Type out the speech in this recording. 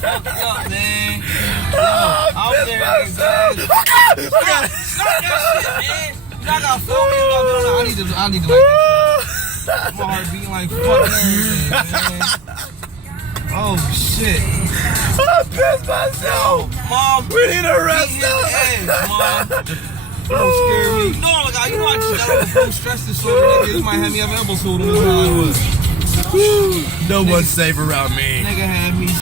fucked up, man. Out there, Oh, God! Oh, God! Stop that shit, man. You know I got 4 minutes. I need to like that shit. My heart beating like fucking everything, man. Oh, shit. I pissed myself. Mom, We need to rest beat his up. ass, Mom. Don't scare me. You know I just got over full stress disorder. Nigga, you might have me have an elbow sword on this Hollywood. No one's safe around me. Nigga,